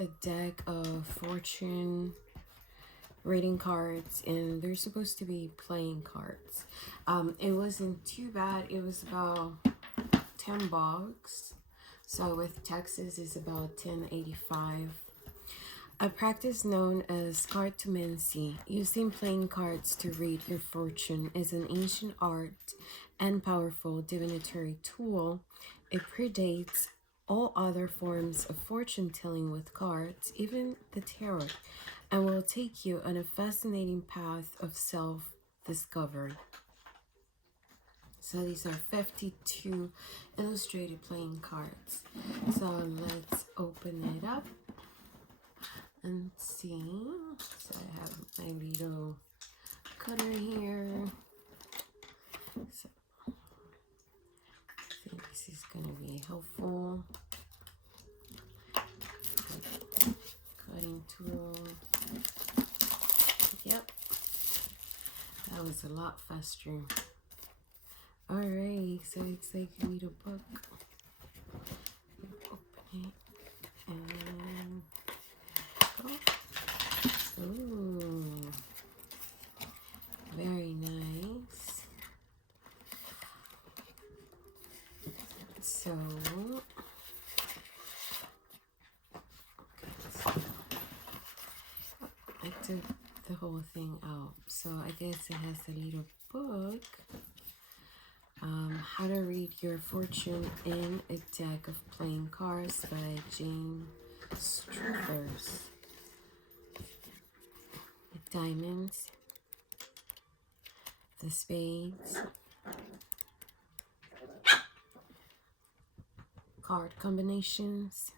a deck of fortune reading cards, and they're supposed to be playing cards. It wasn't too bad. It was about $10. So with taxes, it's about $10.85. A practice known as cartomancy, using playing cards to read your fortune, is an ancient art and powerful divinatory tool. It predates all other forms of fortune telling with cards, even the tarot, and will take you on a fascinating path of self-discovery. So these are 52 illustrated playing cards. So let's open it up and see. So I have my little cutter here. So I think this is going to be helpful. Cutting tool. Yep, that was a lot faster. Alright, so it's like a little book. Open it and go. Ooh, very nice. So, I took the whole thing out. So I guess it has a little book. How to Read Your Fortune in a Deck of Playing Cards by Jane Struthers. The diamonds, the spades, card combinations,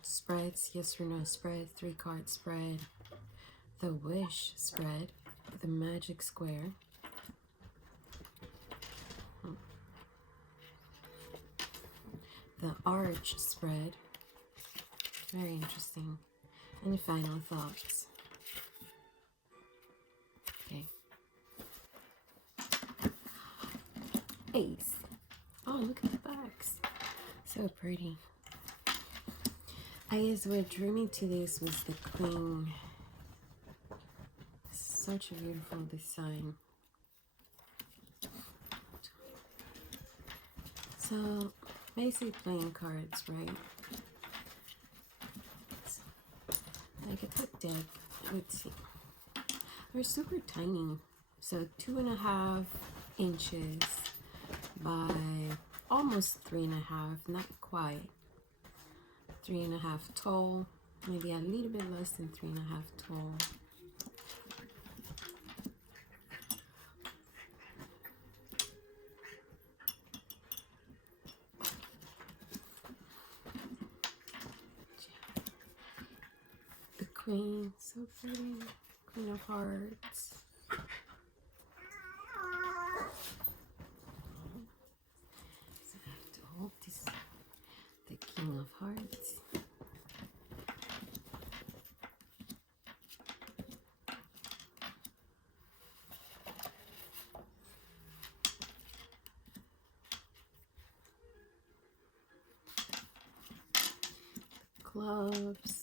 spreads, yes or no spread, 3-card spread, the wish spread, the magic square, the arch spread, very interesting, and final thoughts. Okay. Ace. Oh, look at the box. So pretty. I guess what drew me to this was the queen. Such a beautiful design. So, basically playing cards, right? So, like a thick deck. Let's see. They're super tiny. So 2.5 inches by almost 3.5, not quite. 3.5 tall, maybe a little bit less than 3.5 tall. The queen, so pretty. Queen of Hearts. So I have to hold this. The King of Hearts. Clubs.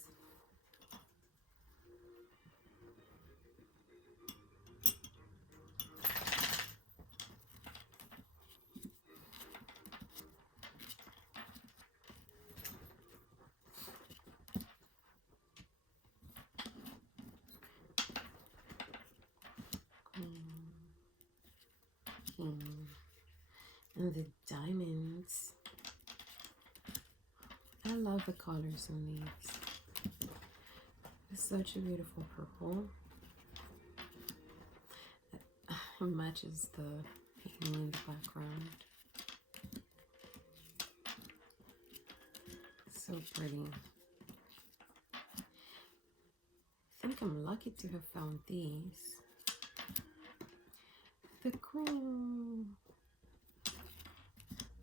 King. And the diamonds. I love the colors on these. It's such a beautiful purple. It matches the painting in the background. So pretty. I think I'm lucky to have found these. The Queen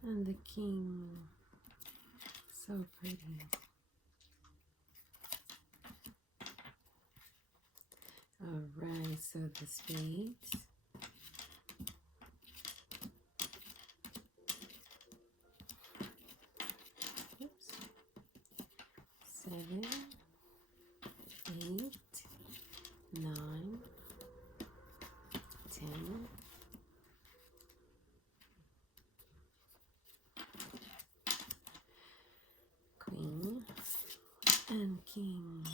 and the King. So pretty. Alright, so the spades. 10. Queen and King.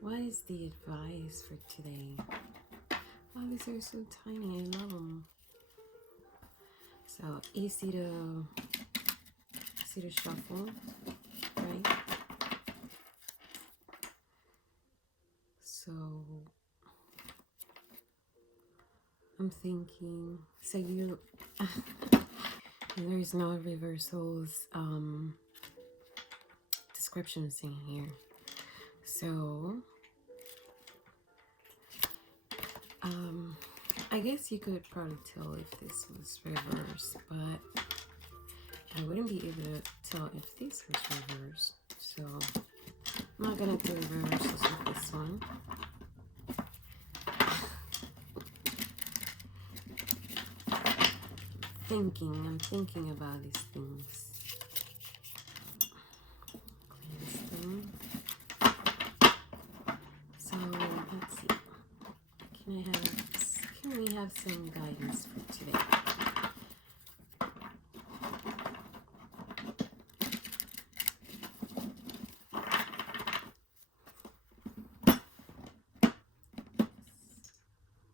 What is the advice for today? Oh, these are so tiny. I love them. So easy to shuffle, right? So I'm thinking. So you. There's no reversals descriptions in here. So I guess you could probably tell if this was reversed, but I wouldn't be able to tell if this was reversed. So I'm not gonna do reversals with this one. I'm thinking about these things. Clear this thing. So let's see. Can we have some guidance for today?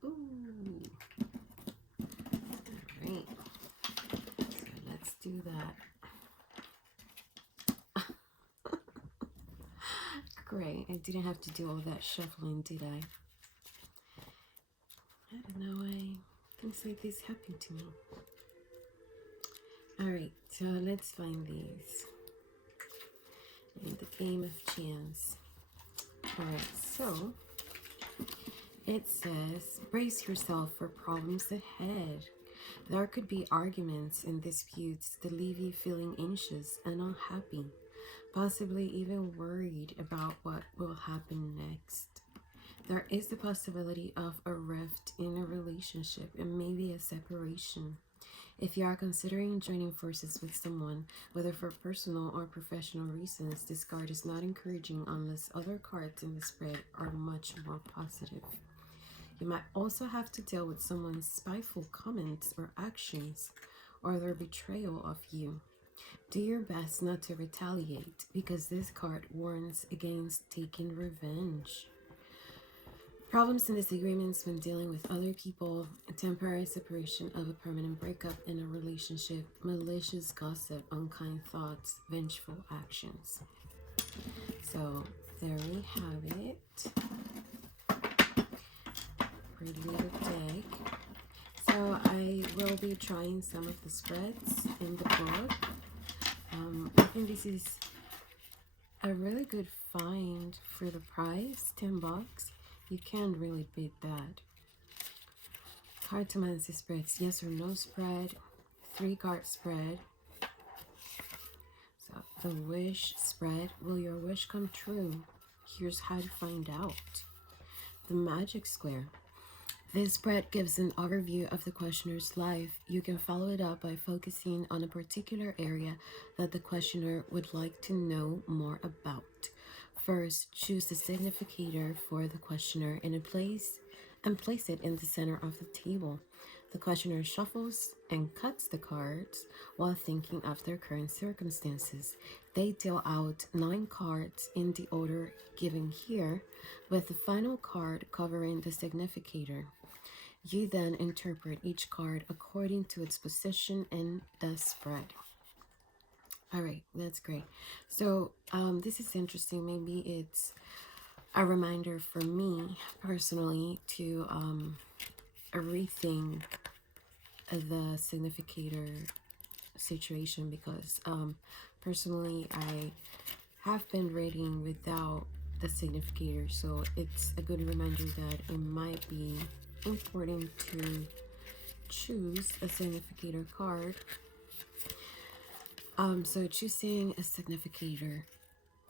Ooh. All right. So let's do that. Great. I didn't have to do all that shuffling, did I? I don't know why things like this happen to me. Alright, so let's find these in the game of chance. Alright, so it says, brace yourself for problems ahead. There could be arguments and disputes that leave you feeling anxious and unhappy, possibly even worried about what will happen next. There is the possibility of a rift in a relationship and maybe a separation. If you are considering joining forces with someone, whether for personal or professional reasons, this card is not encouraging unless other cards in the spread are much more positive. You might also have to deal with someone's spiteful comments or actions, or their betrayal of you. Do your best not to retaliate, because this card warns against taking revenge. Problems and disagreements when dealing with other people, a temporary separation of a permanent breakup in a relationship, malicious gossip, unkind thoughts, vengeful actions. So there we have it. Pretty little deck. So I will be trying some of the spreads in the book. I think this is a really good find for the price, $10. You can't really beat that. Cartomancy spreads, yes or no spread, 3-card spread. So the wish spread, will your wish come true? Here's how to find out. The magic square. This spread gives an overview of the questioner's life. You can follow it up by focusing on a particular area that the questioner would like to know more about. First, choose the significator for the questioner and place it in the center of the table. The questioner shuffles and cuts the cards while thinking of their current circumstances. They deal out 9 cards in the order given here, with the final card covering the significator. You then interpret each card according to its position in the spread. All right, that's great. So this is interesting. Maybe it's a reminder for me personally to rethink the significator situation, because personally I have been reading without the significator, so it's a good reminder that it might be important to choose a significator card. So choosing a significator.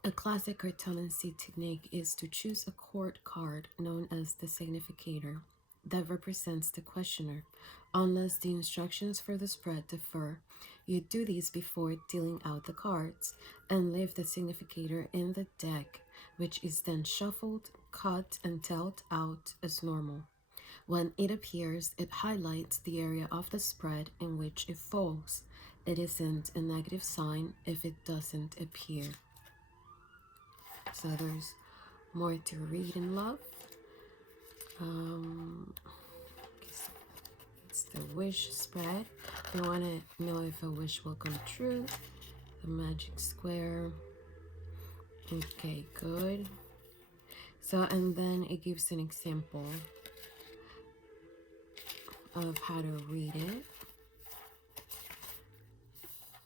A classic cartomancy technique is to choose a court card known as the significator that represents the questioner. Unless the instructions for the spread differ, you do these before dealing out the cards and leave the significator in the deck, which is then shuffled, cut, and dealt out as normal. When it appears, it highlights the area of the spread in which it falls. It isn't a negative sign if it doesn't appear. So there's more to read in love. It's the wish spread. You want to know if a wish will come true. The magic square. Okay, good. So, and then it gives an example of how to read it.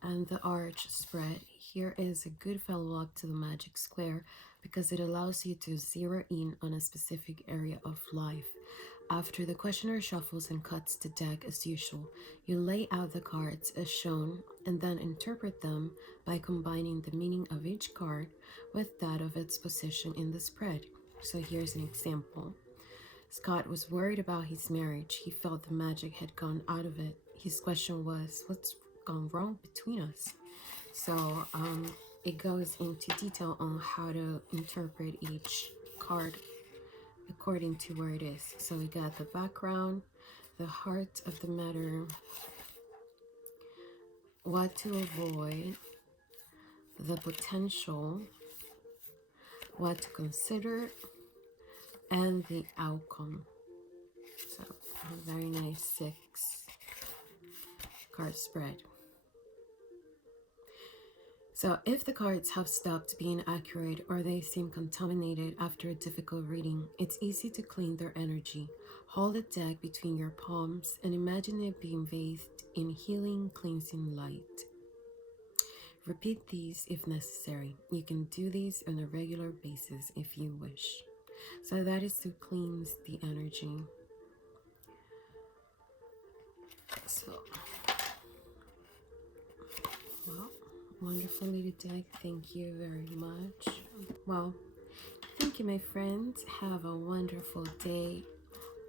And the arch spread. Here is a good follow-up to the magic square because it allows you to zero in on a specific area of life. After the questioner shuffles and cuts the deck as usual, you lay out the cards as shown and then interpret them by combining the meaning of each card with that of its position in the spread. So here's an example. Scott was worried about his marriage. He felt the magic had gone out of it. His question was, what's gone wrong between us? So it goes into detail on how to interpret each card according to where it is. So we got the background, the heart of the matter, what to avoid, the potential, what to consider, and the outcome. So a very nice 6 card spread. So if the cards have stopped being accurate or they seem contaminated after a difficult reading, it's easy to clean their energy. Hold the deck between your palms and imagine it being bathed in healing, cleansing light. Repeat these if necessary. You can do these on a regular basis if you wish. So that is to cleanse the energy. So, well, wonderful little deck. Thank you very much. Well, thank you, my friends. Have a wonderful day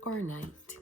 or night.